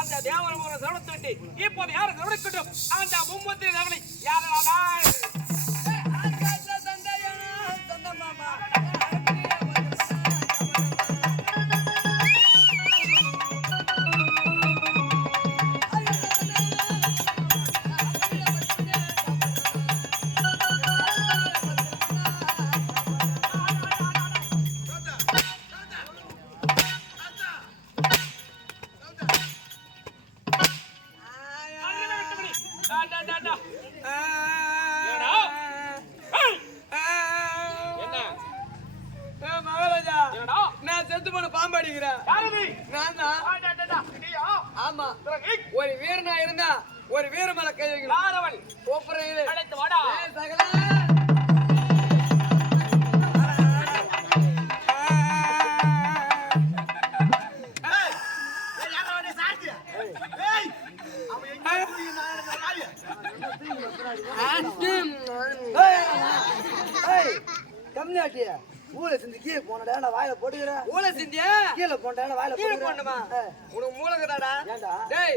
அந்த தேவர சரவணத்தை இப்போது யாரும் கவனிக்கட்டும் அந்த மும்மூர்த்தி தேவனை யாரா ஒரு வீரனா இருந்தா ஒரு வீரமல கை வைக்கணும். கம்மியாட்டியா ஊழ சிந்தி கீழே போனடா நான் வாயில போட்டுக்கிற ஊழ சிந்தியா கீழே போனடா வாயில கீழே போடணுமா உனக்கு மூளைக்குதாடா ஏண்டா டேய்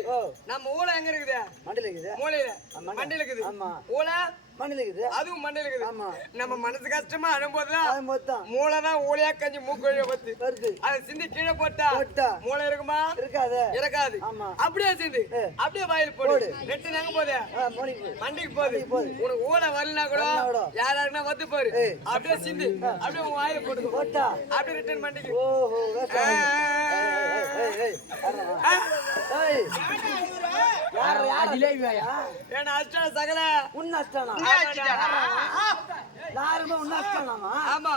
நம்ம ஊழ எங்க இருக்குது மண்டையில இருக்குது மூளையில மண்டையில இருக்குது ஆமா ஊழ மண்டையில இருக்குது அதுவும் மண்டையில இருக்குது ஆமா நம்ம மனசு கஷ்டமா அனும்போதுதான் அது மொத்தம் மூளை தான் ஊழையா கஞ்சி மூக்கு பத்து வருது அதை சிந்தி கீழே போட்டா மூளை இருக்குமா இருக்காது இருக்காது ஆமா அப்படியே சிந்து அப்படியே வாயில் போடு நெட்டு எங்க போதே மண்டிக்கு போகுது உனக்கு ஊழ வரலனா கூட யாராருன்னா வந்து பாரு அப்படியே சிந்து அப்படியே உன் வாயில போட்டு போட்டா அப்படியே ரிட்டர்ன் மண்டிக்கு ஓஹோ ஏன்னா அஷ்டான சகல உன்ன அஷ்டானா யாருமே உன்ன அஷ்டானாமா ஆமா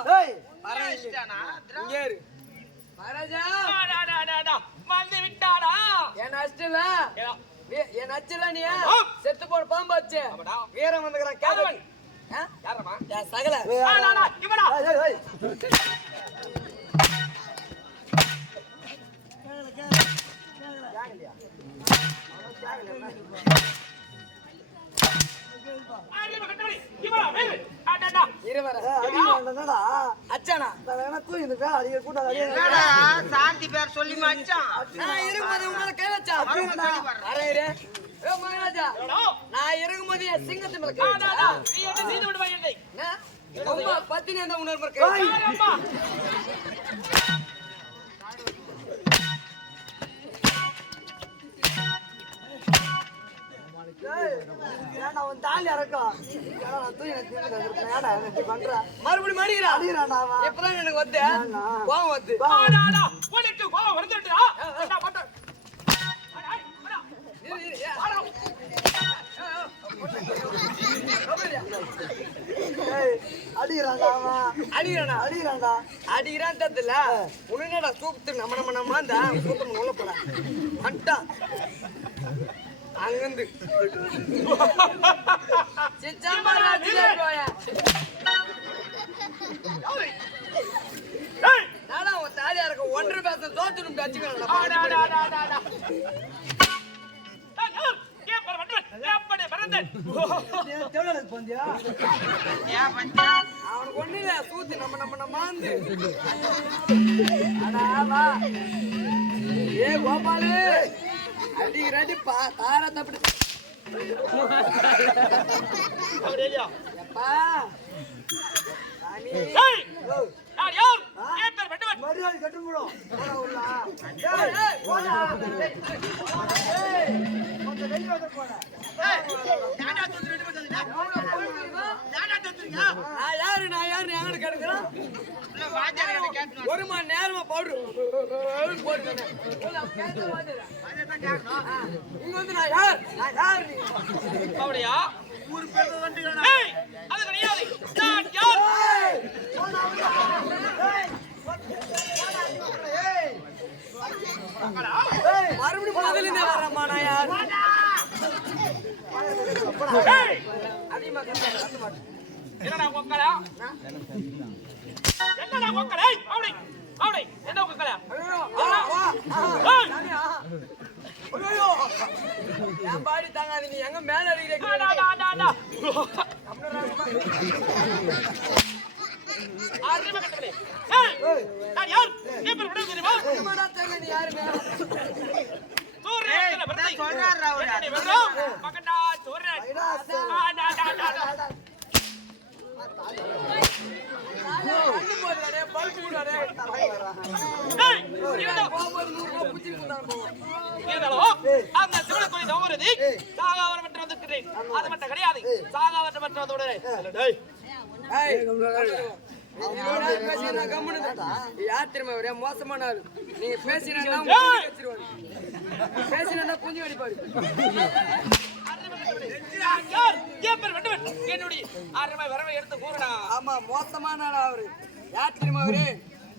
வந்து விட்டாடா என் அஷ்டல என் அச்சல நீ செத்து போன பாம்பு வச்சு வீரம் வந்துக்கிறான் கேவன் யாரமா சகல சாந்தி பேர் சொல்லி மச்சான் கை வச்சா நான் இருக்கும்போது என் சிங்கத்து மேல கை வச்சா பத்தினி அந்த உணர்வு மறுபடியும் மடிக்கிறான் எப்பதான் எனக்கு வந்து கோவம் வந்து கோவம் வந்துட்டா அடிக்கிறான் தத்துல உடனேடா சூப்பு நம்ம அந்த சூப்பு உள்ள போட அட்டான் அங்கிருந்து தாலியா இருக்க 1.5 பேச தோத்துடும் அவனுக்கு ஒண்ணு இல்ல சூத்து நம்ம மாந்து ஏ கோபாலு அடிக்கிறாடி தாரத்தை அப்படி மரியாதை கட்டுப்படும் நான் யாரு யாரு கிடக்குறேன் ஒரு மணி நேரமா பவுடர் இங்க வந்து நான் யார் அப்படியா ஊர் பேர் வந்து அது கிடையாது நான் யார் மறுபடியும் முதல்ல வரமா நான் யார் அதிகமா என்னடா கொக்கலா என்னடா கொக்கலை அப்படி அப்படி என்ன கொக்கலா ஐயோ என் பாடி தாங்காது நீ எங்க மேல அடிக்கிறீங்க ஆர்ம கட்டலே நான் யார் நீ பேர் விட தெரியுமா என்னடா தெரியல நீ யாருங்க சூரேன பிரதி சொல்றாரா அவரே மகனா சூரேன அந்த சிவனை கோயில் தவறுது சாகாவரம் என்று வந்திருக்கிறேன் அது மட்டும் கிடையாது சாகாவரம் என்று வந்தோடனே யார் தெரியுமா மோசமான ஆளு நீங்க பேசினா குஞ்சு அடிப்பாரு என்னுடைய ஆரம்ப வரவை எடுத்து கூறடா ஆமா மோசமான ஆளு அவரு யார் தெரியுமா அவரு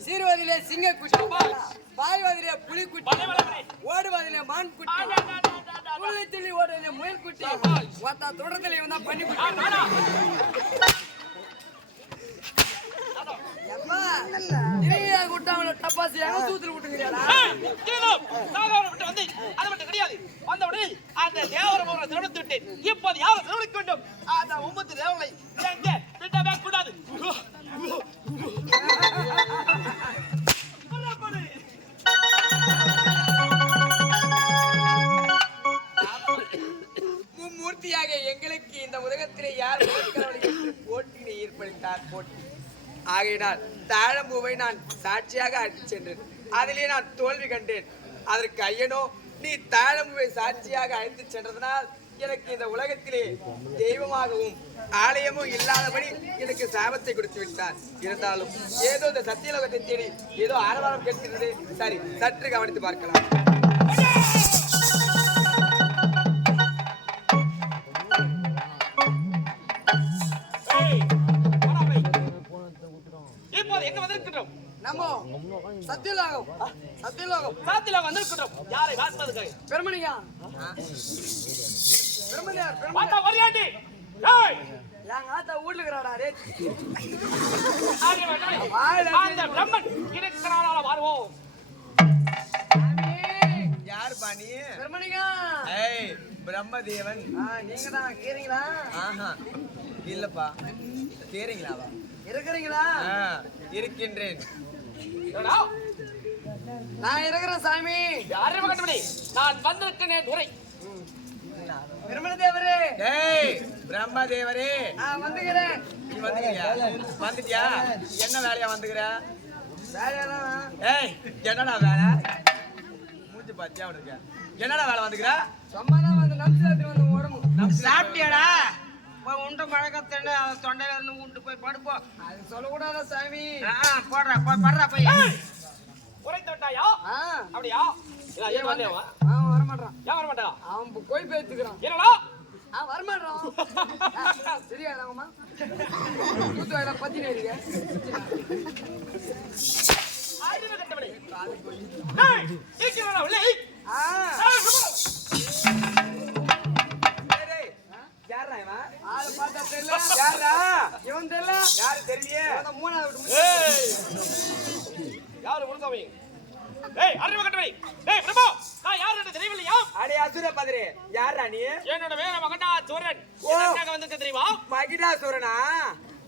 சீர்வதிலே சிங்க குட்டி பாய்வதிலே புலி குட்டி ஓடுவதிலே மான் குட்டி புலி துள்ளி ஓடுவதிலே முயல் குட்டி மொத்த தொடர்த்துல இவன் தான் பண்ணி குட்டி டப்பாசி தூத்துல விட்டுங்கிறியாடா வந்து அது மட்டும் கிடையாது வந்தவுடனே அந்த தேவரம் ஒரு திருமணத்து விட்டேன் இப்போது யாரும் திருமணிக்க வேண்டும் அந்த 9 தேவர்களை எங்க விட்டவே கூடாது மும்மூர்த்தியாக எங்களுக்கு இந்த உலகத்திலே யார் போட்டியை ஏற்படுத்தார் போட்டி ஆகையினால் தாழம்பூவை நான் சாட்சியாக அழைத்து சென்றேன் அதிலே நான் தோல்வி கண்டேன் அதற்கு ஐயனோ நீ தாழம்பூவை சாட்சியாக அழைத்து சென்றதனால் எனக்கு இந்த உலகத்திலே தெய்வமாகவும் ஆலயமும் இல்லாதபடி எனக்கு சாபத்தை கொடுத்து விட்டார் இருந்தாலும் ஏதோ இந்த சத்தியலோகத்தை தேடி ஏதோ ஆரவாரம் கேட்கிறது சரி சற்று கவனித்து பார்க்கலாம் எங்க வந்திருக்கிறோம் நம்ம சத்தியலோகம் வந்திருக்கிறோம் யாரை வாசமதுக்காக பெருமணியா பெருமணியார் பாத்தா வரியாண்டி ஏய் எங்க ஆத்தா ஊர்ல இருக்கறாடா ரே அந்த பிரம்மன் இருக்கிறானால வருவோம் யார் பாணி பெருமணியா ஏய் பிரம்மதேவன் நீங்க தான் கேறீங்களா ஆஹா இல்லப்பா கேறீங்களாவா இருக்கிறீங்களா இருக்கின்றேன் நான் இருக்கிறேன் சாமி யாரை கட்டபடி நான் வந்திருக்கிறேன் துரை பிரம்மதேவரே டேய் பிரம்மதேவரே நான் வந்துகிறேன் நீ வந்துட்டியா என்ன வேலையா வந்துக்கிற வேலையெல்லாம் ஏய் என்னடா வேலை மூஞ்சி பாத்தியா அவனுக்கு என்னடா வேலை வந்துக்கிற சும்மா தான் வந்து நம்சாத்தி வந்து உடம்பு சாப்பிட்டியாடா உண்ட பழக்கத்தை தொண்டையில இருந்து உண்டு போய் படுப்போம் அது சொல்லக்கூடாத சாமி படுறா போய் உரைத்தோட்டாயா அப்படியா ஏன் வந்தேவா அவன் வரமாட்டான் ஏன் வர மாட்டா அவன் கோயில் பேத்துக்கிறான் என்னடா வரமாட்டான் சரியா இல்லாமமா கூத்து வாயில பத்தினே இருக்க ஆயிரமே கட்டபடி இருக்கிறா உள்ளே யாரா இவன் ஆளு பார்த்தா தெரியல யாரா இவன் தெரியல யாரு தெரியலையே மூணாவது யாரு முருகாமி ஏய் அறிவு கட்டபடி ஏய் பிரபு நான் யாருன்னு தெரியவில்லையா அடே அசுர பதரே யாரா நீ என்னோட வேற மகனா சூரன் என்னங்க வந்திருக்க தெரியுமா மகிடாசுரனா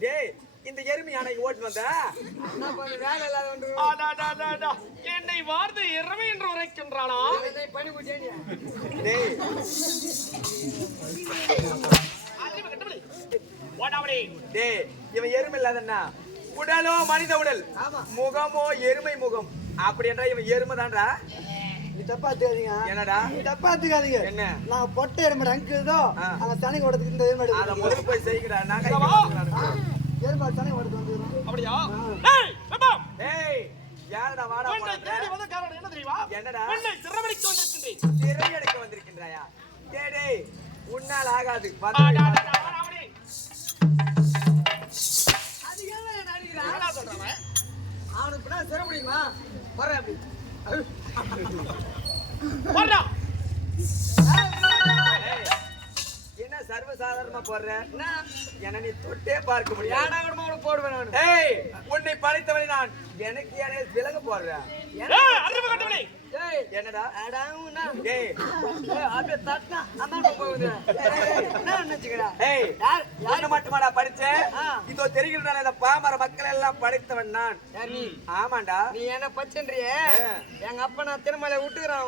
டேய் இந்த எருமை யானைக்கு ஓட்டு வந்த என்ன பண்ண வேலை இல்லாத வந்து என்னை வார்த்தை இரவு என்று உரைக்கின்றானா பண்ணி குட்டியா டேய் அறிவு கட்டபடி ஓடாவடி டேய் இவன் எருமை இல்லாதன்னா உடலோ மனித உடல் முகமோ எருமை முகம் அப்படி என்றா இவன் எருமை தான்டா நீ தப்பா எடுத்துக்காதீங்க என்னடா நீ தப்பா எடுத்துக்காதீங்க என்ன நான் பொட்டை எருமாடு அங்குதோ அந்த சனி ஓடத்துக்கு இந்த எருமாடு அத முதல்ல போய் செய்கிறா நாங்க எருமாடு சனி ஓடத்துக்கு வந்துடும் அப்படியா ஏய் பிரபு என்னடா உன்னை சிறமடிக்க வந்திருக்கின்றேன். சிறை எடுக்க வந்திருக்கின்றாயா? டேய் உன்னால் ஆகாது. ராவணே, அது ஏன் என்ன அடிக்கிறா? என்னடா சொல்றவன்? அவனுக்கு நான் சிற முடியுமா? போறேன் அப்படி. போடா. என்ன சர்வசாதாரணமா போடுற? என்ன? என்ன நீ தொட்டே பார்க்க முடியாது. ஏடா கூடமா உனக்கு போடுவேன் நானு. ஏய் உன்னை படைத்தவனை நான் எனக்கு ஏனே விலக போடுறேன். ஏய், அறிவு கட்டவனே. ஏய், என்னடா அடா உன்னா. ஏய் ஏய், அப்படியே தட்டினா அந்தாண்ட போகுது. என்ன நினைச்சுக்கிறா? ஏய் யார் உன்னை மட்டுமாடா படிச்சேன்? ஆ. இதோ தெரிகின்றானே இந்த பாமர மக்கள் எல்லாம் படைத்தவன் நான். யார் நீ? ஆமாண்டா. நீ என்ன பச்சன்றியே? ஆ. எங்க அப்பா நான் திருமலை விட்டுக்கிறான்.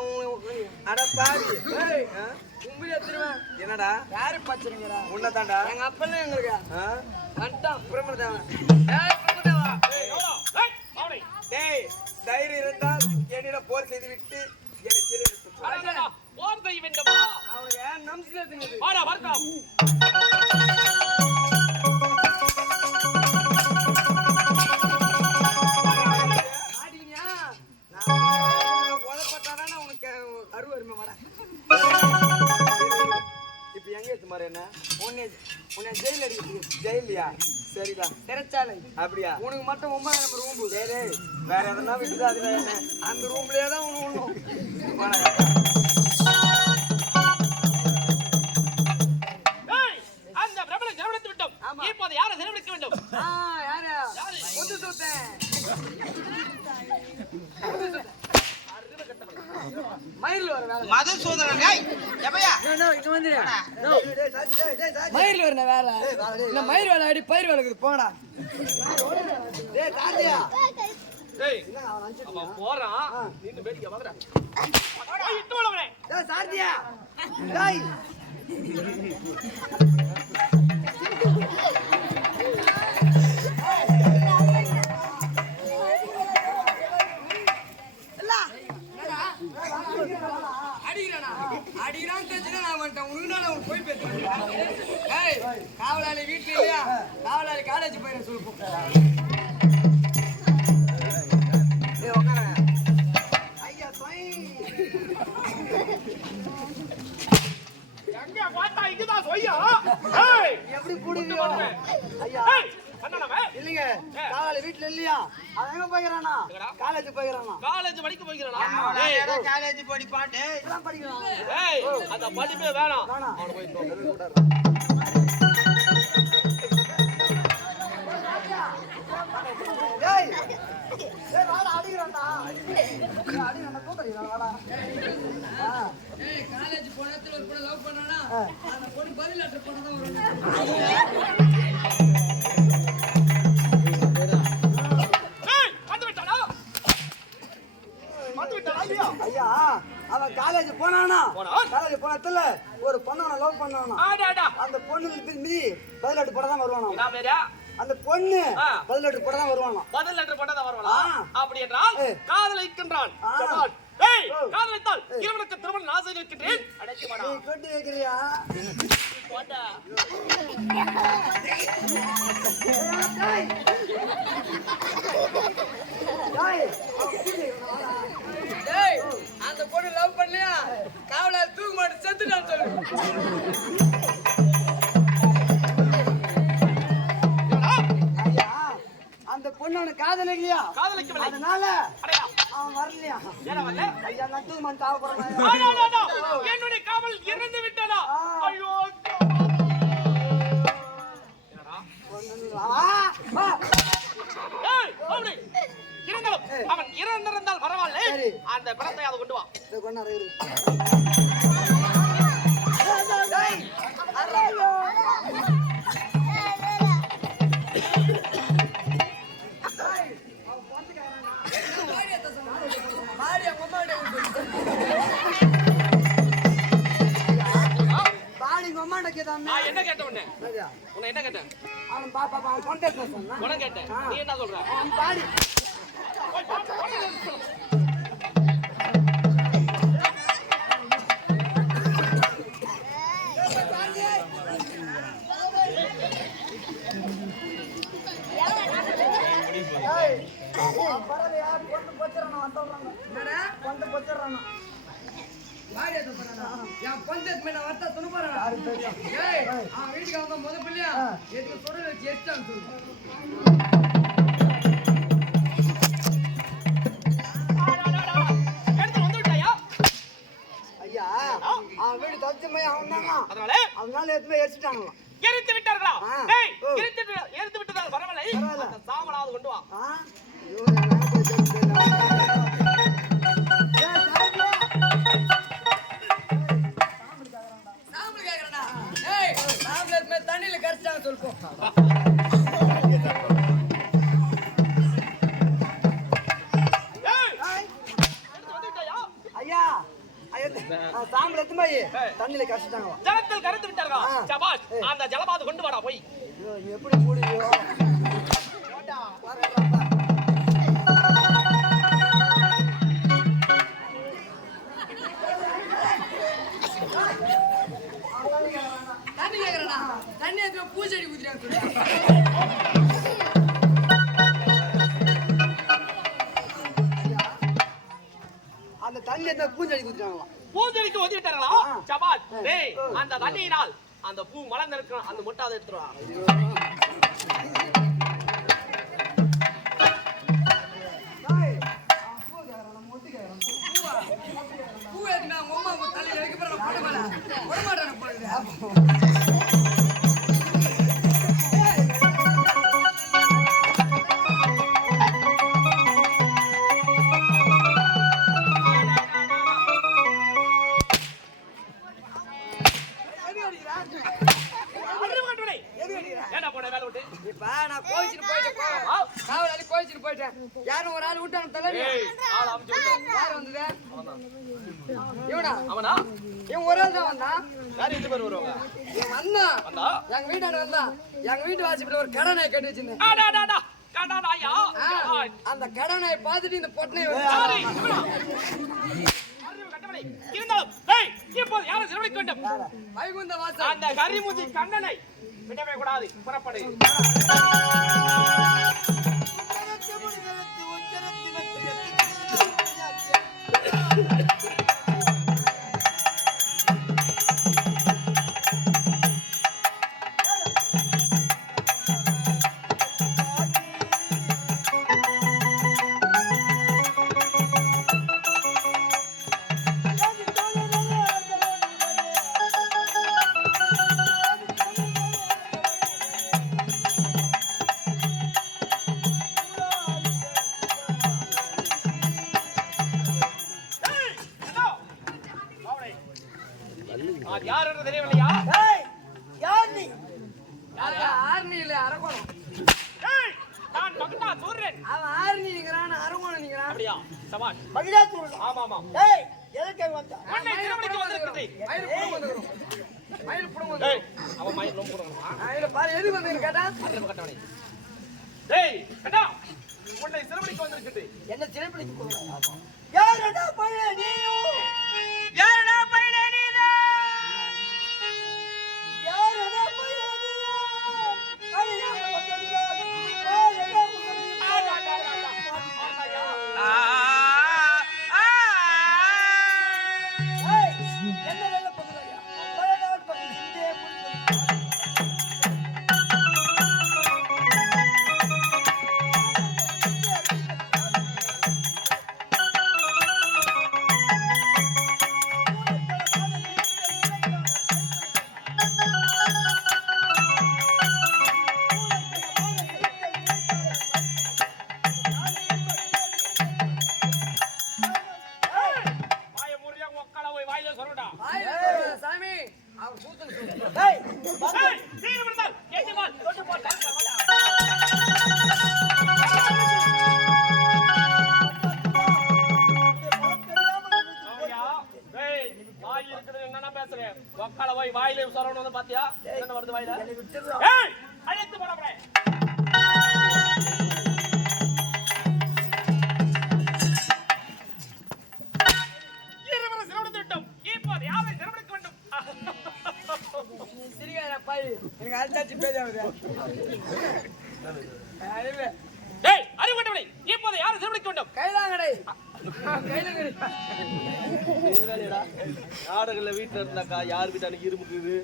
அட பாவி. ஏய், ஆ? உண்மையா திருவன். என்னடா யாரு பச்சனுங்கிறா? உன்னதாண்டா. எங்க அப்பெல்லாம் எங்களுக்கு ஆ? வந்துட்டான் பிரம்மதேவன். ஏய் பிரம்மதேவா. ஏய், ராவணே. டேய் தைரியம் இருந்தால் என்னிடம் போர் செய்து விட்டு என்னை சிறை எடுத்து போ. அடடா, போர் செய்ய வேண்டுமா? அவனுக்கு நம்பிக்கை திங்குது. வாடா, வரட்டும். ஆடினியா? நான் உதப்பட்டாதானே உனக்கு அருவ வருமே மாடா. இப்ப எங்க எடுத்து மாறு என்ன உன்னை ஜெயில அடிக்கிறது. ஜெயிலியா? சரிதான். சிறைச்சாலை. அப்படியா? உனக்கு மட்டும் 9 நம்பர் ரூம்பு. டேய் டேய் வேற எதனா விட்டுதா அதுல என்ன? அந்த ரூம்லயே தான் உனக்கு ஒண்ணும். ஏய், அந்த பிரபல ஜனவரித்து விட்டோம். ஆமா. இப்போது யாரை சிறைபிடிக்க வேண்டும்? யாரு? யாரு? முத்து சுத்தன். மயிரில் வர வேலை. மதுசூதனன் ஏய் எப்பயா மயிரில் வரன வேலை. இந்த மயிர் வேலை அடி பயிர் வேலைக்குது போடா. டேய் தாத்தியா. ஏய், என்ன அவன் நினைச்சிட்டு அவன் போறான். நின்னு வேடிக்கை பாக்குற. ஏய், இட்டு வரவனே. டேய் சார்தியா. டேய் அடிக்கிறான் தெரிஞ்சுனா நான் வந்துட்டேன். உனக்கு நான் போய் பேசுறேன். ஏய் காவலாளி வீட்டுல இல்லையா? காவலாளி காலேஜ் போயிட சொல்லுப்போம். ஏய் உட்கார. ஐயா தொய். எங்க பார்த்தா இங்கதான் சொய்யா. ஏய், எப்படி கூடுவியோ? ஐயா ஏய், அண்ணனவே. இல்லைங்க காவலாளி வீட்டுல இல்லையா? அவன் எங்க போய்கிறானா? காலேஜ் போய்கிறானா? காலேஜ் படிக்க போகிறானா? ஏய், ஏதோ காலேஜ் படிப்பான் டேய் இதெல்லாம் படிக்கிறான். ஏய், அந்த படிப்பே வேணாம். வேணாம். அவனை போய் டேய் டேய் வாடா அடிக்கிறான்டா. அடிக்கிறான்டா கூட்டறியா வாடா. ஏய் காலேஜ் போனதுல ஒரு பொண்ணு லவ் பண்ணானா? அந்த பொண்ணு பதில் லெட்டர் போனா தான் வரும். ஏய், வந்து விட்டானா? வந்து விட்டானா இல்லையா? ஐயா அவன் காலேஜ் போனானா? போனான். காலேஜ் போனதுல ஒரு பொண்ணு லவ் பண்ணானா? ஆடாடா. அந்த பொண்ணுக்கு திரும்பி பதில் லெட்டர் போட தான் வருவானா? என்ன பேரா? அந்த பொண்ணு ஆ. பதில் லெட்டர் போட தான் வருவானா? பதில் லெட்டர் போட்டதா வருவானா? ஆ. அப்படி என்றால் ஏய். காதலிக்கின்றான். ஆ. சொன்னான். ஏய், ஓ. காதலித்தால் இவனுக்கு திருமணம் ஆசை இருக்கின்றேன். அடைச்சு வாடா. நீ கொட்டி வைக்கிறியா? போடா. டேய் டேய் டேய் அந்த பொண்ணு லவ் பண்ணலையா? காவலாளி தூக்கு மாட்டு செத்துட்டான்னு சொல்லு. இவனா? ஐயா அந்த பொண்ணு அவனுக்கு காதலிக்கலையா? காதலிக்கவில்லை. அதனால அடையா. அவன் வரலையா? ஏடா வரல? ஐயா நான் தூக்கு மாட்டு சாவ போறேன். ஆடாடாடா. என்னுடைய காவல் இறந்து விட்டதா? ஆ. ஐயோ. என்னடா? ஏய், அப்படி. இருந்தாலும் அவன் இறந்திருந்தால் பரவாயில்லை. சரி. அந்த பணத்தை அதை கொண்டு வா. நான் என்ன கேட்டேன் உன்னை? உன்னை என்ன கேட்டேன்? உனக்கு கேட்டேன். நீ என்ன சொல்ற? போய் பாத்து, போய். பரவாயில்லையா கொண்டு போச்சிடறானா வந்துடுறாங்க என்னடா கொண்டு போச்சிடறானா வாடி அது பண்ணடா என் பஞ்சத் மேல வரதா துணுபறடா யாருக்கு தெரியும் ஏய் அவன் வீட்டுக்கு அவங்க முத பிள்ளையா எதுக்கு சொல்ற வச்சு எச்சான் சொல்லு எடுத்து வந்து விட்டாயா? ஐயா அவன் வீடு தச்சுமே அவன் தானா அதனால எடுத்து எரிச்சிட்டாங்களாம் எரித்து விட்டார்களா? ஆ. ஏய், எரித்து விட்டதால் பரவாயில்லை. பரவாயில்ல. அந்த சாம்பலாவது கொண்டு வா. ஐயோ நான் போய் சாம்பல் கேக்குறடா ஏய் சாம்பல் மேல தண்ணில கரைச்சாங்க சொல்லுப்போம் ஏய், எடுத்து வந்து விட்டாயா? ஐயா சாம்பல் எடுத்து போய் தண்ணியில கரைச்சிட்டாங்களாம் ஜலத்தில் கரைத்து விட்டார்களா? ஆ. சபாஷ், அந்த ஜலபாது கொண்டு வாடா போய். ஐயோ எப்படி முடியும் தண்ணி கேக்குறடா தண்ணி எடுத்து பூச்செடி ஊத்துறாங்க சொல்லு அந்த தண்ணி எடுத்து பூஞ்செடி குதிச்சாங்களாம் பூஞ்செடிக்கு ஒதுக்கி விட்டார்களா? சபாஷ். டேய், அந்த தண்ணியினால் அந்த பூ மலர்ந்திருக்கும், அந்த முட்டை அதை எடுத்துட்டு வா. பூ எடுத்து அவங்க அம்மா தலையில வைக்க போற போட மாட்டானே போடுது அறிவு கட்டவனே. ஏன்டா போன வேலை விட்டு? இப்ப நான் கோயிச்சுட்டு போயிட்டேன் காவலாளி கோயிச்சுட்டு போயிட்டேன் யாரும் ஒரு ஆள் விட்டாங்க தலைவி ஏய், ஆள் அமுச்சு விட்டு. யார் வந்தது இவனா அவனா? இவன் ஒரு ஆள் தான் வந்தான் யார் எட்டு பேர் வருவாங்க? இவன் வந்தான் வந்தா? எங்க வீட்டாண்ட வந்தான் எங்க வீட்டு வாசிப்பில் ஒரு கடை நாய் கட்டி வச்சிருந்தேன் ஆடாடாடா, கடாடாயா. அந்த கடை நாய் பார்த்துட்டு இந்த பொட்டனை சாரி, இவனா? அறிவு கட்டவனே. இருந்தாலும், டேய், இப்போது யாரை சிறுவடிக்க வேண்டும்? வைகுந்த வாசல் அந்த கரிமுஞ்சி கண்ணனை விடவே கூடாது. புறப்படு. ஏய், இதோ. அவனை. அது யார் என்று தெரியவில்லையா? யார் நீ ஆர்னி இல்ல அரக்கோணம் ஏய், நான் மகனா சூரியன். அவன் ஆர்னிங்கிறான் அரக்கோணம் நீங்கிறான் அப்படியா? சபாஷ். மகிழாத்தூர் ஆமா, ஆமா. ஏய் எதற்கு வந்தா உன்னை திருமணிக்கு வந்திருக்கிறேன். மயில் புடுங்க வந்துக்கிறோம் மயில் புடுங்க ஏய், அவன் மயில் ரொம்ப போடுறான். இல்ல பாரு எதுக்கு வந்து கேட்டா அறிவு கட்டவனே. டேய், கண்டா, உன்னை திருமணிக்கு வந்திருக்கிறேன். என்ன சிறைப்பிடிக்க போகிறாய் யாரடா பையன் நீயும் யாரடா பையனே நீதான்? யாரடா பையன் நீயும் அறியாம வந்ததுதான் யாரடா பையன் ஆடாடாடா. ஆமாயா? ஏய் என்ன வேலை பண்ணுறியா பையனாட் பண்ணி இந்தே புடிச்சு வாயை மூடியா, உக்கால போய் வாயில சொல்லுடா. சாமி அவன் கூத்துன்னு சொல்லு ஏய் ஏய், தீரு விடுதால், எஜமான், தொட்டு போ, தடுக்க வேண்டாம். ஆமாய்யா. ஏய், வாய் இருக்குது, என்னன்னா பேசுறேன்? உக்கால போய் வாயில சொல்லணும் வந்து பாத்தியா? என்ன வருது வாயில? ஏய், அழைத்து போட போறேன். இருவரும் சிறுவடித்து விட்டோம். இப்போது யாரை சிறுவடிக்க வேண்டும்? சிரிக்காத பாய் எனக்கு அழைச்சாச்சு பேஜாவது டேய், அறிவு கட்டவனே, இப்போது நாடகத்துல வீட்டுல இருந்தாக்கா யார் வீட்டு அன்னைக்கு இருக்குது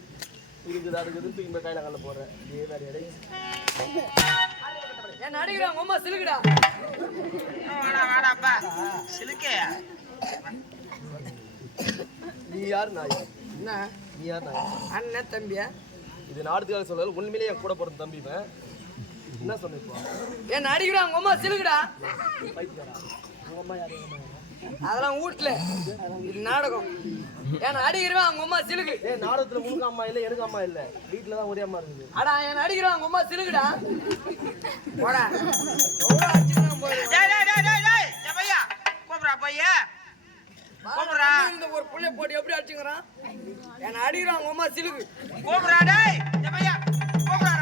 அதுக்கு தூக்கி கையில கல்ல போடுறேன் இதே வேலையடை என் அடிக்கிறான் உங்க அம்மா சிலுக்குடா. வாடாப்பா சிலுக்கே நீ யார் நாய் என்ன நீ யார் நாய் அண்ணன் தம்பியா? இது நாடகத்துக்காக சொல்லல உண்மையிலேயே என் கூட பிறந்த தம்பி என்ன சொன்னிப்பா என் அடிக்கிறான் உங்க அம்மா சிலுக்குடா. பைத்தியாரா உங்க அம்மா யாரு அதெல்லாம் வீட்டுல இது நாடகம். என் அடிக்கிறவன் அவங்க அம்மா சிலுக்கு. நாடகத்துல உனக்கு அம்மா இல்ல எனக்கு அம்மா இல்ல வீட்டுல தான் ஒரே அம்மா இருக்குது. அடா என் அடிக்கிறவன் அவங்க அம்மா சிலுக்குடா. போடா எவ்வளவு அடிச்சுக்கிறான் போய். டேய் எப்பையா கூப்பிடுறா பையா கூப்பிடுறா ஒரு புள்ளை போட்டு எப்படி அடிச்சுக்கிறான்? என் அடிக்கிறான் அவங்க அம்மா சிலுக்கு. கூப்பிடுறா டேய் எப்பையா கூப்பிடுறா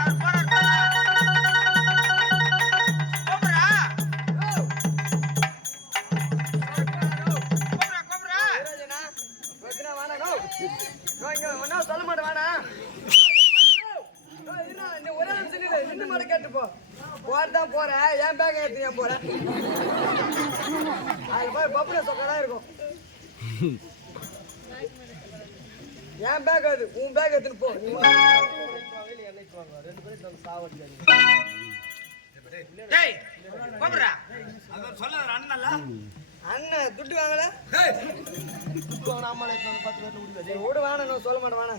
கூப்பிடுறா சொல்ல மாட்டேன் வேணா. ஒரே நிமிஷம் நின்று மாட்ட கேட்டுப்போ போறதான் போறேன். என் பேக் எடுத்து ஏன் போறேன்? அது போய் பப்புல சொக்கதான் இருக்கும். என் பேக் அது உன் பேக் எடுத்துன்னு போ. டேய் கூப்பிடுறா அத சொல்ல அண்ணன்ல அண்ணன் துட்டு வாங்கல அம்மா 10 பேர்ல முடியாது ஓடு வாண நான் சொல்ல மாட்டேன் வாண.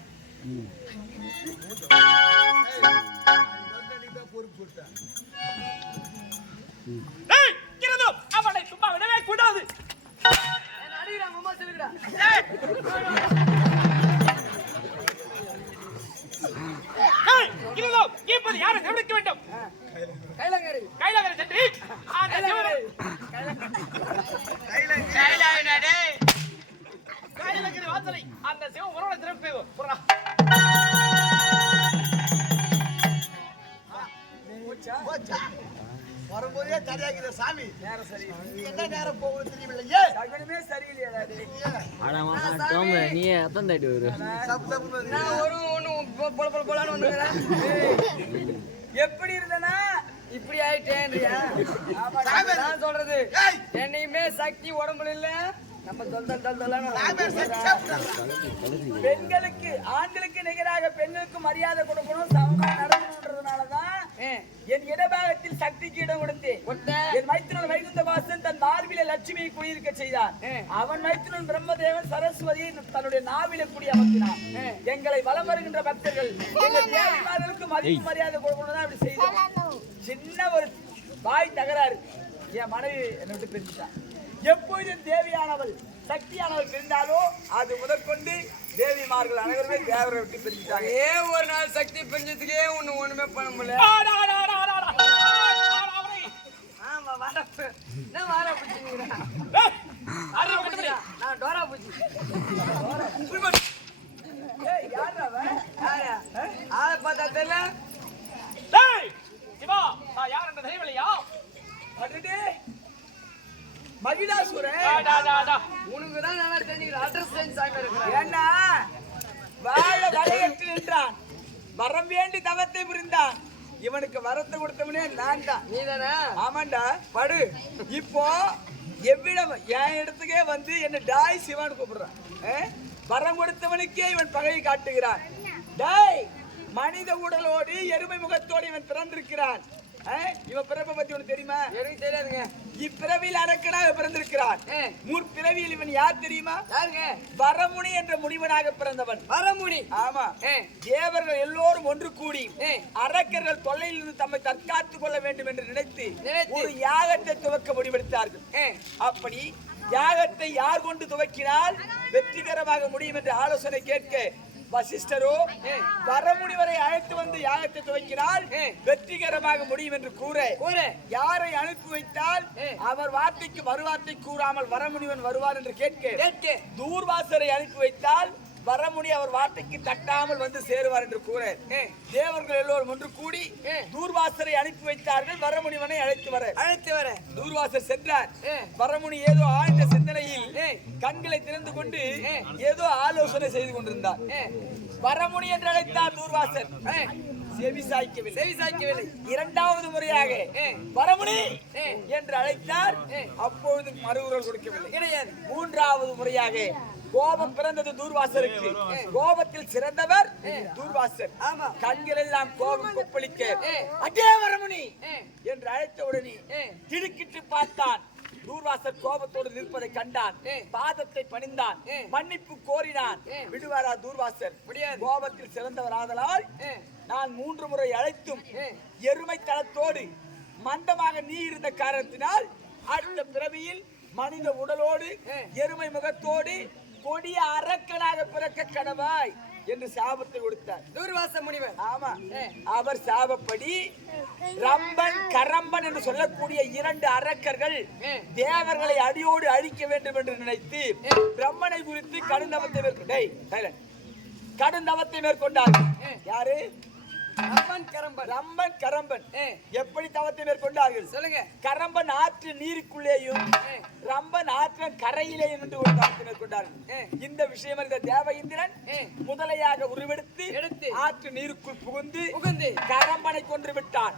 டேய் கிரதோ அவளை சும்மா விடவே கூடாது. என்ன அடிக்குறான் அம்மா சொல்லுடா. டேய் கிரதோ இப்போது யாரை கவனிக்க வேண்டும்? கைலங்கரி சென்று அந்த கைலாயனா டேய் கைலங்கரி வாசலை அந்த சிவ உறவ திறப்பு போறா. வரும்போதே சரியாகிற சாமி நேரம் சரி என்ன நேரம் போகுது தெரியவில்லையே. சகனமே சரியில்லையா நீ எத்தனை தாட்டி வரு நான் ஒரு ஒண்ணு போலான்னு வந்துக்கிறேன். எப்படி இருந்தனா இப்படி ஆயிட்டேன்றியா? நான் சொல்றது என்னையுமே சக்தி உடம்புல இல்ல. நம்ம பெண்களுக்கு ஆண்களுக்கு நிகராக பெண்களுக்கு மரியாதை கொடுக்கணும், சமமா நடக்கணும்ன்றதுனாலதான் என் இடபாகத்தில் சக்திக்கு இடம் கொடுத்தேன். என் மைத்துனன் வைகுந்த வாசன் தன் மார்பிலே லட்சுமியை குடியிருக்க செய்தான். அவன் மைத்துனன் பிரம்மதேவன் சரஸ்வதியை தன்னுடைய நாவிலே குடி அமர்த்தினான். எங்களை வலம் வருகின்ற பக்தர்கள் எங்கள் தேவர்களுக்கு மதிப்பு மரியாதை கொடுக்கணும் தான் இப்படி செய்தோம். சின்ன ஒரு வாய் தகராறு, என் மனைவி என்னை விட்டு பிரிஞ்சுட்டான். எப்பொழுது தேவியானவள் சக்தியானவள் பிரிந்தாலோ அது முதற்கொண்டு தேவிமார்கள் அனைவருமே தேவரை விட்டு பிரிஞ்சுட்டாங்க. ஒரு நாள் சக்தி பிரிஞ்சதுக்கே ஒண்ணுமே பண்ண முடியல. ஆமா வார நான் டோரா பூச்சி. ஆளை பார்த்தா தெரியல. சிவா யார் என்ற தெரியவில்லையா? மகிடாசுரன் உனக்கு தான் நல்லா தெரிஞ்சுக்கிற அட்ரஸ் செஞ்சு ஏன்னா வாழ வளையத்தில் நின்றான், வரம் வேண்டி தவத்தை புரிந்தான். இவனுக்கு வரத்தை கொடுத்தவனே நான் தான். நீ தானே? ஆமாண்டா. படு இப்போ எவ்விடம் என் இடத்துக்கே வந்து என்ன டாய் சிவான்னு கூப்பிடுறான். வரம் கொடுத்தவனுக்கே இவன் பகையை காட்டுகிறான். டாய் மனித உடலோடு எருமை முகத்தோடு இவன் பிறந்திருக்கிறான். இவன் பிறப்பை பத்தி உனக்கு தெரியுமா? எனக்கு தெரியாதுங்க. இப்பிறவியில் அரக்கனாக பிறந்திருக்கிறான். முற்பிறவியில் இவன் யார் தெரியுமா? யாருங்க? வரமுனி என்ற முனிவனாக பிறந்தவன். வரமுனி? ஆமா. தேவர்கள் எல்லோரும் ஒன்று கூடி அரக்கர்கள் தொல்லையில் இருந்து தம்மை தற்காத்துக் கொள்ள வேண்டும் என்று நினைத்து ஒரு யாகத்தை துவக்க முடிவெடுத்தார்கள். அப்படி யாகத்தை யார் கொண்டு துவக்கினால் வெற்றிகரமாக முடியும் என்று ஆலோசனை கேட்க வசிஷ்டரோ வரமுனிவரை அழைத்து வந்து யாகத்தை துவக்கினால் வெற்றிகரமாக முடியும் என்று கூற யாரை அனுப்பி வைத்தால் அவர் வார்த்தைக்கு மறுவார்த்தை கூறாமல் வரமுனிவன் வருவார் என்று கேட்க தூர்வாசரை அனுப்பி வைத்தால் வரமுனி அவர் வார்த்தைக்கு தட்டாமல் வந்து சேருவார் என்று கூற தேவர்கள் எல்லோரும் ஒன்று கூடி தூர்வாசரை அனுப்பி வைத்தார்கள். வரமுனிவனை அழைத்து வர தூர்வாசர் சென்றார். வரமுனி ஏதோ ஆழ்ந்த சிந்தனையில் கண்களை திறந்து கொண்டு ஏதோ ஆலோசனை செய்து கொண்டிருந்தார். வரமுனி என்று அழைத்தார் தூர்வாசர். செவி சாய்க்கவில்லை. செவி சாய்க்கவில்லை. இரண்டாவது முறையாக வரமுனி என்று அழைத்தார். அப்பொழுது மறுகுரல் கொடுக்கவில்லை. கிடையாது. மூன்றாவது முறையாக கோபம் பிறந்தது தூர்வாசருக்கு. கோபத்தில் சிறந்தவர் தூர்வாசர். ஆமா. கண்கள் எல்லாம் கோபம் கொப்பளிக்க அடே வரமுனி என்று அழைத்த உடனே திடுக்கிட்டு பார்த்தான். தூர்வாசர் கோபத்தோடு நிற்பதை கண்டான். பாதத்தை பணிந்தான். மன்னிப்பு கோரினான். விடுவாரா தூர்வாசர்? முடியாது. கோபத்தில் சிறந்தவர் ஆதலால் நான் 3 முறை அழைத்தும் எருமை தளத்தோடு மந்தமாக நீ இருந்த காரணத்தினால் அடுத்த பிறவியில் மனித உடலோடு எருமை முகத்தோடு கொடிய அரக்கனாக பிறக்க கடவாய் என்று சாபத்தை கொடுத்தார் தூர்வாச முனிவர். ஆமா. அவர் சாபப்படி ரம்பன் கரம்பன் என்று சொல்லக்கூடிய 2 அரக்கர்கள் தேவர்களை அடியோடு அழிக்க வேண்டும் என்று நினைத்து பிரம்மனை குறித்து கடுந்தவத்தை மேற்கொண்டார்கள். யாரு? ரம்பன் கரம்பன். எப்படி தவத்தை மேற்கொண்டார்கள் சொல்லுங்க. கரம்பன் ஆற்று நீருக்குள்ளேயும் ரம்பன் ஆற்று கரையிலேயும் என்று ஒரு தவத்தை மேற்கொண்டார்கள். இந்த விஷயம் அறிந்த தேவ இந்திரன் முதலையாக உருவெடுத்து ஆற்று நீருக்குள் புகுந்து கரம்பனை கொன்று விட்டான்.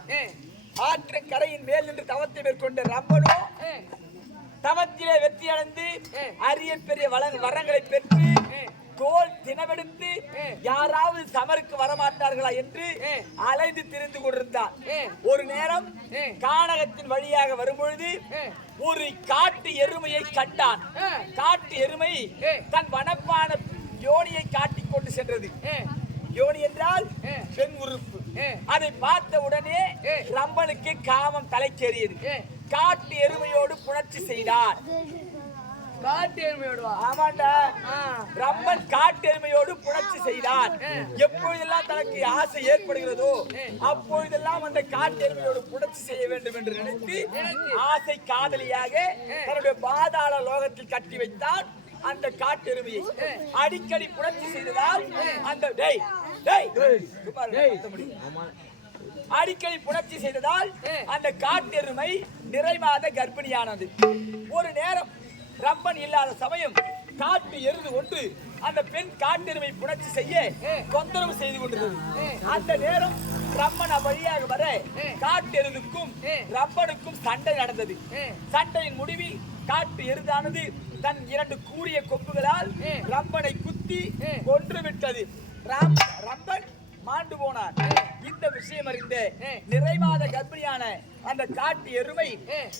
ஆற்று கரையின் மேல் நின்று தவத்தை மேற்கொண்ட ரம்பனோ தவத்திலே வெற்றி அடைந்து அரிய பெரிய வரங்களை பெற்று தோல் தினவெடுத்து யாராவது சமருக்கு வரமாட்டார்களா என்று அலைந்து திரிந்து கொண்டிருந்தார். ஒரு நேரம் கானகத்தின் வழியாக வரும்பொழுது ஒரு காட்டு எருமையை கண்டான். காட்டு எருமை தன் வனப்பான யோனியை காட்டிக் கொண்டு சென்றது. யோனி என்றால் பெண் உறுப்பு. அதை பார்த்த உடனே ரம்பனுக்கு காமம் தலைக்கேறியது. காட்டு எருமையோடு புணர்ச்சி செய்தார். காட்டு எருமையோடு? ஆமாண்டா. ரம்பன் காட்டு எருமையோடு புணர்ச்சி செய்தார். எப்பொழுதெல்லாம் தனக்கு ஆசை ஏற்படுகிறதோ அப்பொழுதெல்லாம் அந்த காட்டு எருமையோடு புணர்ச்சி செய்ய வேண்டும் என்று நினைத்து ஆசை காதலியாக தன்னுடைய பாதாள லோகத்தில் கட்டி வைத்தார். அந்த காட்டு எருமையை அடிக்கடி புணர்ச்சி செய்ததால் அந்த அடிக்கடி புணர்ச்சி செய்ததால் அந்த காட்டெருமை நிறைமாத கர்ப்பிணியானது. ஒரு நேரம் ரம்பன் இல்லாத சமயம் காட்டு எருது ஒன்று அந்த பெண் காட்டெருமை புணர்ச்சி செய்ய தொந்தரவு செய்து கொண்டிருந்தது. அந்த நேரம் ரம்பன் வழியாக வர காட்டெருதுக்கும் ரம்பனுக்கும் சண்டை நடந்தது. சண்டையின் முடிவில் காட்டு எருதானது தன் 2 கூரிய கொம்புகளால் ரம்பனை குத்தி கொன்று விட்டது. ரம்பன் மாண்டு போனார். இந்த விஷயம் அறிந்த நிறைமாத கர்ப்பிணியான அந்த காட்டு எருமை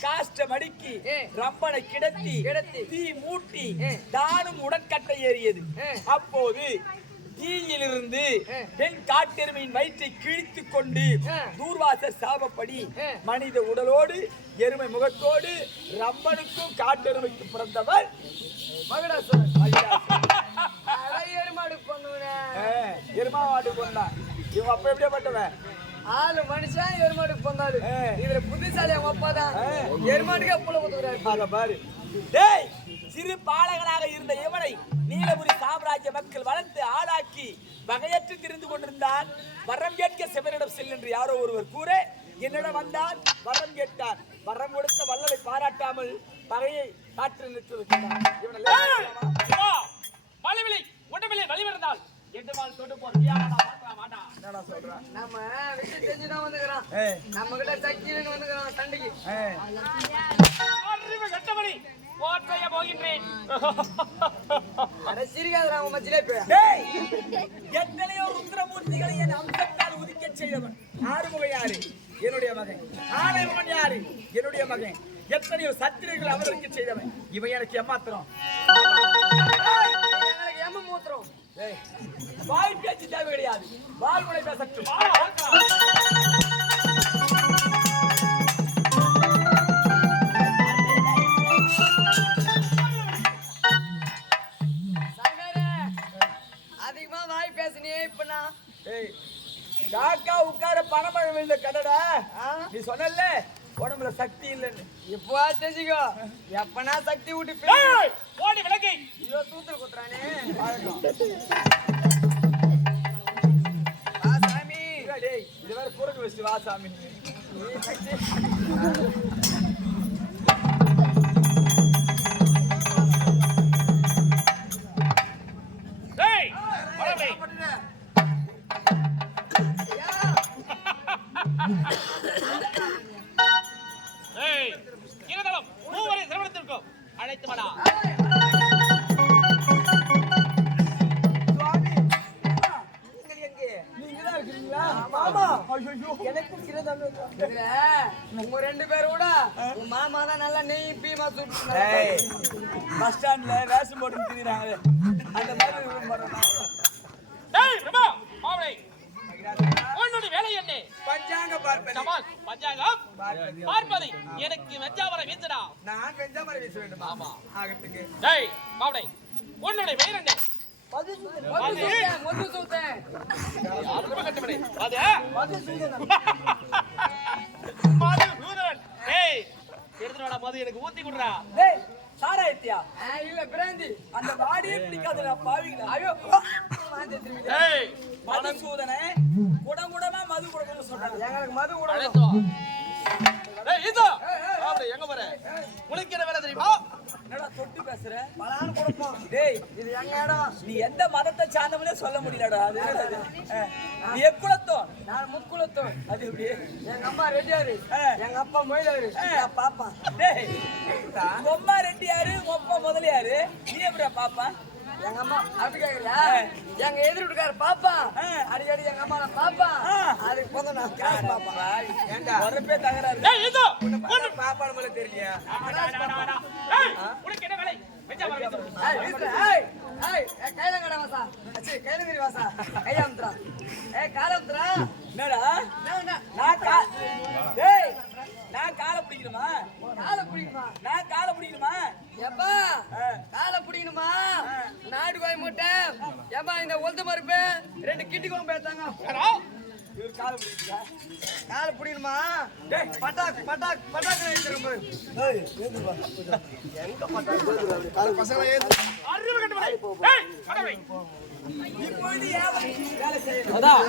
காஷ்டம் அடுக்கி ரம்பனை கிடத்தி தீ மூட்டி தானும் உடற்கட்டை ஏறியது. அப்போது தீயிலிருந்து பெண் காட்டெருமையின் வயிற்றை கிழித்துக் கொண்டு தூர்வாசர் சாபப்படி மனித உடலோடு எருமை முகத்தோடு ரம்பனுக்கும் காட்டெருமைக்கு பிறந்தவர் மகுடாசுரன். எருமாடு பொண்ணுனே. எருமாடு பொண்ணா? இவன் அப்ப எப்படியாப்பட்டவன்? ஆளு மனுஷன் எருமாடு பொண்ணாரு. இதுல புத்திசாலி அவங்க அப்பா தான். எருமாடுக்கே புள்ள குத்துறாரு பாரு. டேய், சிறு பாலகனாக இருந்த இவனை நீலபுரி சாம்ராஜ்ய மக்கள் வளர்த்து ஆளாக்கி வகையற்று திரிந்து கொண்டிருந்தான். வரம் கேட்க சிவனிடம் செல் என்று யாரோ ஒருவர் கூற என்னிடம் வந்தான். வரம் கேட்டான். வரம் கொடுத்த வல்லலை பாராட்டாமல் பகையை காற்றில் நிறுத்திவிட்டான். வழிவிருந்தால் எட்டுமால் தொட்டு என்னடா சொல்றான்? நம்ம விஷயம் தெரிஞ்சுதான் வந்துக்கிறான். நம்ம கிட்ட சக்தின்னு வந்துக்கிறான் சண்டைக்கு. கட்டமணி போற்றைய போகின்றேன். சிரிக்காத மச்சிலே எத்தனையோ ருத்ரமூர்த்திகளை என் அம்சத்தால் உதிக்க செய்தவன். ஆறுமுகம் யாரு? என்னுடைய மகன். ஆணையவன் யாரு? என்னுடைய மகன். எத்தனையோ சத்திரிகள் அவருக்கு செய்தவன். இவன் எனக்கு ஏமாத்திரம். மூத்திரம் வாய் பேச்சு தேவை கிடையாது. வாழ்முறை பேசட்டும். அதிகமா வாய் பேசுனியே இப்ப நான். காக்கா உட்கார பணமழை விழுந்த கடடா. நீ சொன்னல உடம்புல சக்தி இல்லைன்னு. இப்போ தெரிஞ்சுக்கோ. எப்பனா சக்தி விட்டு ஓடி விலகி. ஐயோ தூத்தல் குத்துறானே. சாமி இது வேற குறுக்கு வச்சு வா சாமி. வேண்டாமடா. சுவாமி நீங்கள் எங்கே? நீங்க தான் இருக்கீங்களா? மாமா ஐயோ எனக்கு கிரதம் இதுல உங்க 2 பேரோட உன் மாமா தான் நல்லா நெய் பீமா சுட்டு பஸ் ஸ்டாண்ட்ல ரேஷன் போட்டு திரிறாங்க அந்த மாதிரி room வரணும். டேய் பிரபா மாவளை உன்னுடைய வேலை என்ன? பஞ்சாங்க பார்ப்பது. சமால் பஞ்சாங்கம் பார்ப்பது எனக்கு வெஞ்சாவரை வீசுடா. நான் வெஞ்சாமரை வீச வேண்டும். ஆமா. ஆகட்டுங்க. டேய் மாவளை உன்னுடைய வேலை என்ன? மொத்து சூத்தேன் யாருமே கட்டப்படி அது மது சூதரன். டேய் எடுத்துட்டு வாடா மது எனக்கு ஊத்தி குடுறா. டேய் சாராயத்தியா இல்ல பிராந்தி அந்த வாடியே பிடிக்காதுடா பாவிங்களா. ஐயோ டேய் மதுசூதனே குடகுடமா மது கொடுக்கணும்னு சொல்றாங்க. எங்களுக்கு மது கூட அழைத்து வா. டேய் இதோ மாவளை எங்க போற? உனக்கு என்ன வேலை தெரியுமா? என்னடா தொட்டு பேசுற? பலான்னு கொடுப்போம். டேய் இது எங்க இடம்? நீ எந்த மதத்தை சார்ந்தவனே சொல்ல முடியலடா. அது என்னடா இது? நீ எக்குலத்தோ? நான் முக்குளத்தோ. அது எப்படி? எங்க அம்மா ரெட்டியாரு எங்க அப்பா மொயிலாரு பாப்பா. டேய் உம்மா ரெட்டியாரு ஒப்பா முதலியாரு நீ எப்படிடா பாப்பா? எங்க அம்மா அப்படி கேக்குறியா? எங்க எதிர் வீட்டுக்கார பாப்பா அடிக்கடி எங்க அம்மா நான் பாப்பா அதுக்கு போதும் நான் கிளாஸ் பாப்பா. ஏண்டா ஒரே தகராறு. டேய் இதோ உன்னை பாப்பான போல தெரியலையா? டேய் உனக்கு என்ன வேலை? வெஞ்சாவரை வீசுடா. கைலங்கடா வாசா கைலங்கரி வாசா கையாம்த்ரா காலம்த்ரா என்னடா நான் டேய் நான் காலை பிடிக்கணுமா? காலை பிடிக்குமா? நான் காலை பிடிக்கணுமா? எப்பா காலை பிடிக்கணுமா? நாடு கோய் மூட்டை ஏப்பா இந்த ஒழுத்து மறுப்பு 2 கிட்டி கோம்பு பேத்தாங்க இவர் காலை பிடிக்கிறா? காலை பிடிக்கணுமா? பட்டாக் பட்டாக் பட்டாக் திரும்ப ஏய் ஏதுப்பா அறிவு கட்டப்படி. டேய் கடவை. இப்போ இது வேலை செய்யணும். அதான்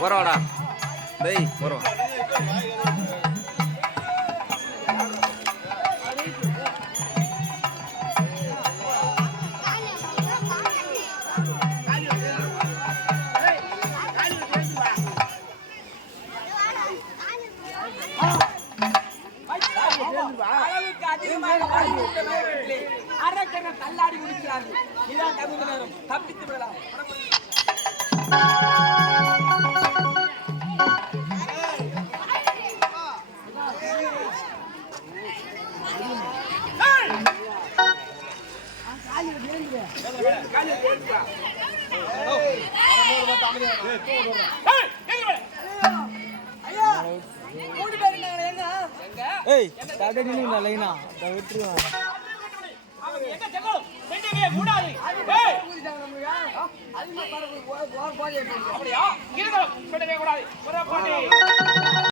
போறவாடா டேய் போறோம். அளவுக்கு அதிகமாக வாழ்ந்துவிட்ட நேரத்திலே அரக்கனை தள்ளாடி முடிக்கிறார்கள். இதான் தகுந்த நேரம். தப்பித்து விடலாம். டேய் எங்க வேலை? ஐயா 3 பேர் இருக்காங்க எங்க ஏய் டாடா நீங்க லைனா அத விட்டுருவான். அவங்க எங்க ஜெகோ? ரெண்டுமே கூடாது. டேய் ஊதிட்டாங்க நமக்கு அதிகமா பரப்பு போய் அப்படியா? இருங்க. விடவே கூடாது. ஒரு பாட்டி